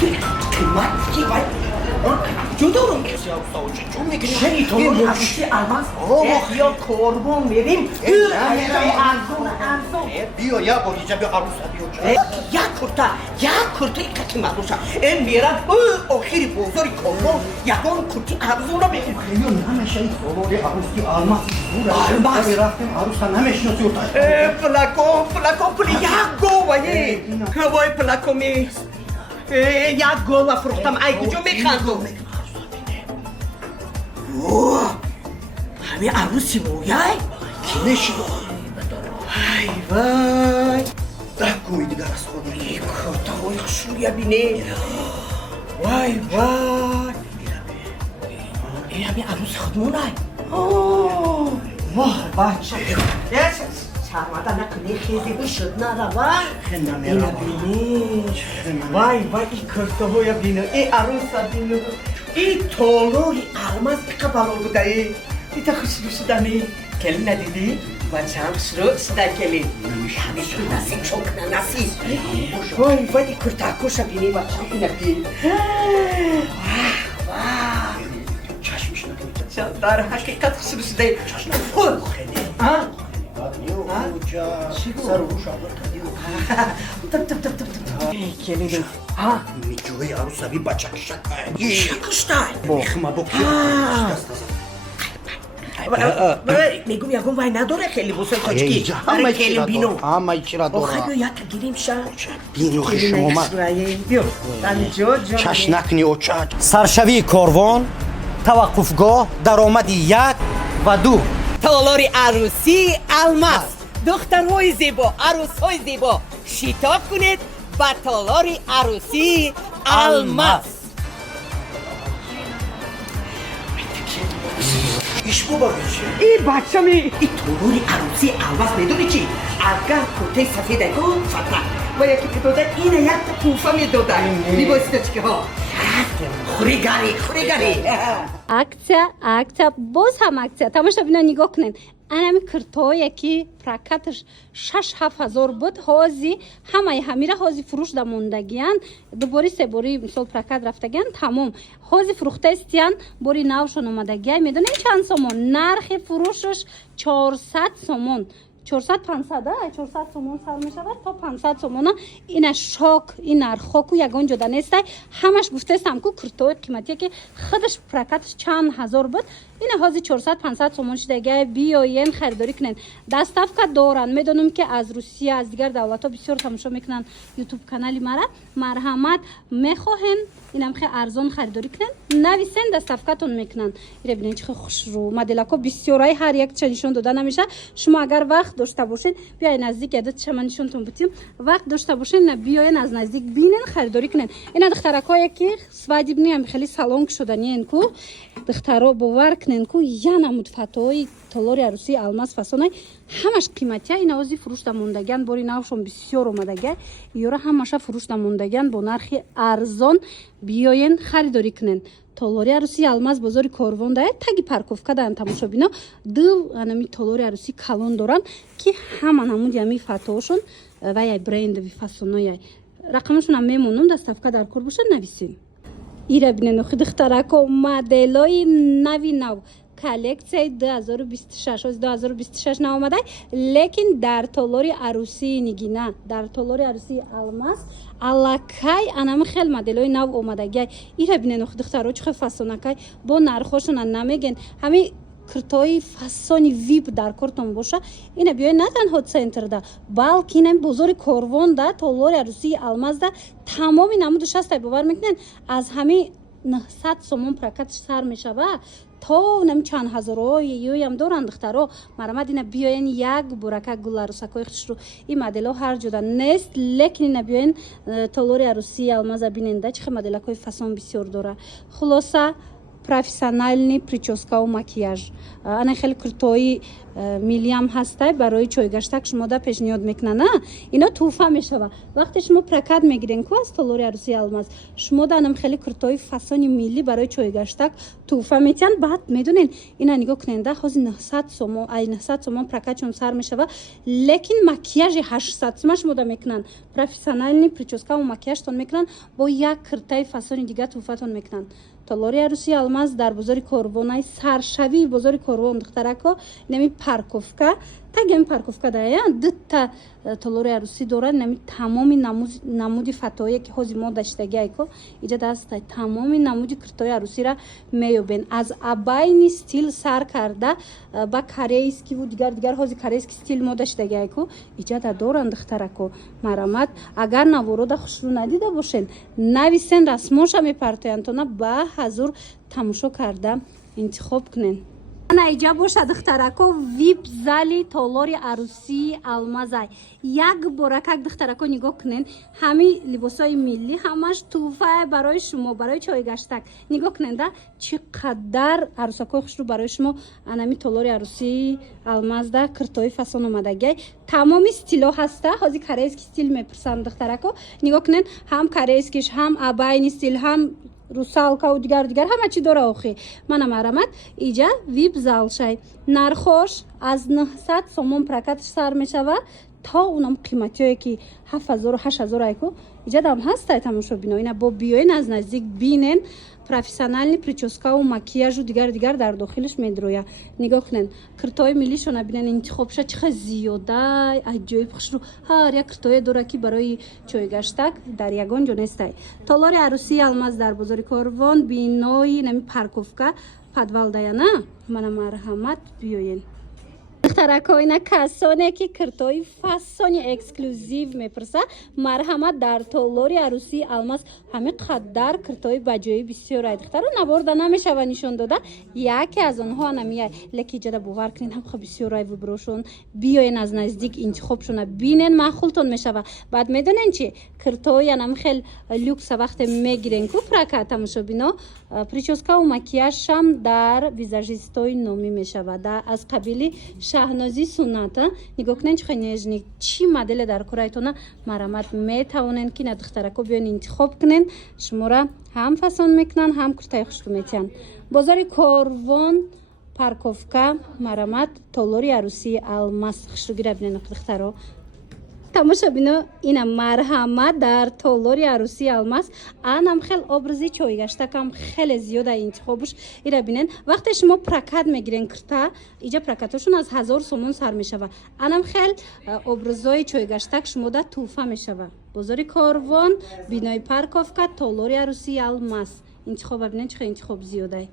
قیمت کی باید جدا رو چون میگی چه طور عروسی الماس یا قربون میریم بیا یا بولیجا بیا عروسا بیا یا کرتا این قطعی مروشا این میرم آخری بزرگ قربون یکان کرتی عروسون رو بگیم نمیشه این طوری عروسی الماس الماس رفتیم عروسا نمیشناسی پلاکو پلی یک گوه وای پلاکو میست یک گوه فروختم ای کجا میخندم همه عروسی بویای کی نشید ای وای ده گوی دیگر از خود ای کرتا وای خشویا بینه وای وای این همه عروس خودمونای وای بچه شرمده نکنی خیزی بشد نروا اینا بینی وای این کرتا وای بینه این عروسا بینه این طولوری الماس اقبالو بوده ای تا خوش بشدنی کلی ندیدی؟ بچه هم شروع شده کلی همیشه نصیب چونکنه نصیب وای این کرتا کشا بینی بچه هم اینه بینی چشمش نکنید در حقیقت خوش شده خود خیلی سر و روش آور کردیم کلی میجوی عروسا بی بچه کشک شکشتای میخما با کی میگم یکم وای نداره خیلی بسر کچکی همه کلی بینو همه چی را آخه داره بیا یک گیریم شد بینو خشم اومد بیا جا چش نکنی او چش سرشوی کاروان توقفگاه درآمدی 1 و 2 تالاری عروسی الماس دخترهای زیبا عروسهای زیبا شتاب کنید با تالاری عروسی الماس ایش بو باید چه؟ این بچه می این تالاری عروسی الماس میدونی چی؟ اگر کته سفیده گو فتح و یکی که دادن اینه یک تا کوفه می دادن لیباسی چی ها خوریگاری акция боз ҳам акция тамошобина нигоҳ кунед анами киртое ки прокаташ 6-7 ҳазор буд ҳози ҳамаи ҳамира ҳози фурӯш да мондагиян дубори се бори мисол прокат рафтагиян тамом ҳози фурӯхтаистиян бори навшон омадагияй медонед чанд сомон нархи фурӯшаш 400 сомон 400-500 сомон сар мешавад то 500 сомона ина шок ин нархоку ягон ҷода нестай ҳамаш гуфтаистам ку куртои қиматие ки худаш прокаташ чанд ҳазор буд ина ҳози 400-500 сомон шудагия биёен харидорӣ кунед доставка доранд медонам ки аз русия аз дигар давлатҳо бисёр тамошо мекунанд ютуб канали мара марҳамат мехоҳен инам хе арзон харидорӣ кунед нависен доставкатон мекунанд ира бинед чӣ хушрӯ моделако бисёрай ҳар якча нишон дода намешавад шумо агар вақт дошта бошед биёед наздик ядачама нишонтон бутим вақт дошта бошед на биёед аз наздик бинен харидорӣ кунед ина духтаракое ки свадебниам хеле салонг шуданиен ку духтаро бовар кунен ку янамуд фатои толори арусии алмаз фасонай ҳамаш қиматия ина ози фурӯшда мондагиян бори навшон бисёр омадагия ёра ҳамаша фурӯшда мондагиян бо нархи арзон биёен харидорӣ кунен толори арусии алмаз бозори корвон даяд таги парковка даан тамошобино ду анами толори арусии калон доранд ки ҳама намуди ами фатоошон ваяй брендови фасонояй рақамашонам мемонам доставка дар кор бошад нависем ира бинен охи духтарако моделои нави нав коллекцияи 2026 наомадай лекин дар толори арусии нигина дар толори арусии алмаз аллакай анами хел моделои нав омадагиай ира бинен охи духтаро чихе фасонакай бо нархошона намеген ҳами киртои фасони вип дар кортон боша ина биёед на танҳо центрда балки инами бозори корвон да толори арусии алмаз да тамоми намуду шастай бовар мекунен аз ҳами 900 сомон прокатш сар мешава то нами чанд ҳазорои ёям доранд духтаро марамад ина биёен як бурака гул арусакои хушрӯ ин модело ҳар ҷода нест лекин ина биёен толори арусии алмаза бинен да чихе моделакои фасон бисёр дора хулоса профессиональный прическа و макияж. ана хеле куртои милли ҳам ҳастай барои чойгаштак шумо да пешниҳод мекунанд. Ино туҳфа мешава. вақте шумо прокат мегирен ку аз толори арӯсии алмаз, шумо да анам хеле куртои фасони милли барои чойгаштак туҳфа метиҳанд. баъд медонен ина нигоҳ кунед да ҳозир 900 сомон 900 сомон прокатшон сар мешава, лекин макияжи 800 сомон шумо да мекунанд. профессиональный прическа و макияжтон мекунанд, бо як куртаи фасони дигар туҳфатон мекунанд. толори арӯсии алмаз дар бозори Корвон, саршавии бозори Корвон духтарако нами парковка тагем парковка дая дутта толори арӯсӣ дорад. нами тамоми намуди фатое ки ҳозир мо даштагиайко иҷа дастай тамоми намуди куртои арӯсира меёбен. аз абайни стил сар карда ба корейскиву дигар ҳозир корейски стил мо даштагиайко иҷа да доранд духтарако. марамат агар наворода хушрӯ надида бошен нависен расмоша мепартоянд тона ба ҳазур тамошо карда интихоб кунен. ана иҷа боша духтарако вип зали толори арӯсии алмазай. як боракак духтарако нигоҳ кунен, ҳами либосои милли ҳамаш туҳфае барои шумо, барои чойгаштак. нигоҳ кунен да чӣ қадар арӯсакои хушрӯ барои шумо анами толори арӯсии алмазда куртои фасон омадагиай. тамоми стило ҳаста. ҳозир корейский стил мепурсанд духтарако. нигоҳ кунен ҳам корейскиш, ҳам абайни стил, ҳам русалка و дигар ҳама чӣ дора охи. мана марамат иҷа вип залшай. нархош аз 900 сомон прокатш сар мешава то унам қиматие ки 7000 8000 айко иҷа дам ҳастай тамошо бино. ина бо биёен аз наздик бинен профессиональный прическа و макияжу дигар дар дохилиш медроя. нигоҳ кунен куртои миллишона бинен интихобша чӣ қадр зиёдай аҷоиб хушрӯ. ҳар як куртое дора ки барои чойгаштак дар ягон ҷо нестай. толори арӯсии алмаз дар бозори Корвон, бинои нами парковка подвалдаяна. мана марҳамат биёен. духтаракоина касоне ки куртои фасони эксклюзив мепурса, марҳамат дар толори арӯсии алмаз ҳамин қадар куртои баҷои бисёр ай духтаро наворда намешава нишон дода. яке аз онҳо анамияй леки ҷада бовар кунед ҳамха бисёр ай виброшон. биёен аз наздик интихобшона бинен маъқултон мешава. баъд медонен чи куртои анам хел люкса вақте мегирен ку прокат тамошо бино прическа و макияжшам дар визажистои номӣ мешава аз қабили шаҳнозӣ сунната. нигоҳ кунен чӣ хеле нежник чӣ моделе дар корайтона марамат метавонен ки на духтарако биён интихоб кунен. шумора ҳам фасон мекунанд, ҳам куртаи хушрӯ метиҳанд. бозори Корвон парковка марамат толори арӯсии алмаз хушрӯгира бинен духтаро. тамошо бино ина марҳамат дар толори арӯсии алмаз. анам хел образи чойгаштакам хеле зиёда интихобуш ира бинен. вақте шумо прокат мегирен курта иҷа прокатошон аз 1000 сомон сар мешава. анам хел образои чойгаштак шумо да туҳфа мешава. бозори Корвон бинои парковка толори арӯсии алмаз интихоба бинен чӣ хел интихоб зиёдай.